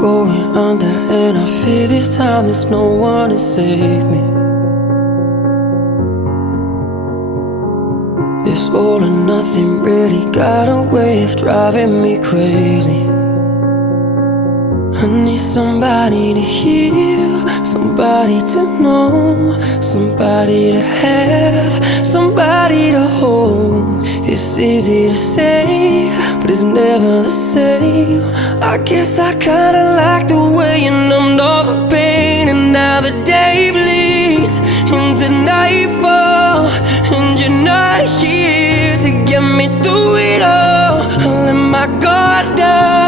going under, and I fear this time there's no one to save me. This all or nothing really got a way of driving me crazy. I need somebody to heal, somebody to know, somebody to have, somebody to hold. It's easy to say, but it's never the same. I guess I kinda like the way you numbed all the pain, and now the day bleeds into nightfall, and you're not here to get me through it all. I let my guard down,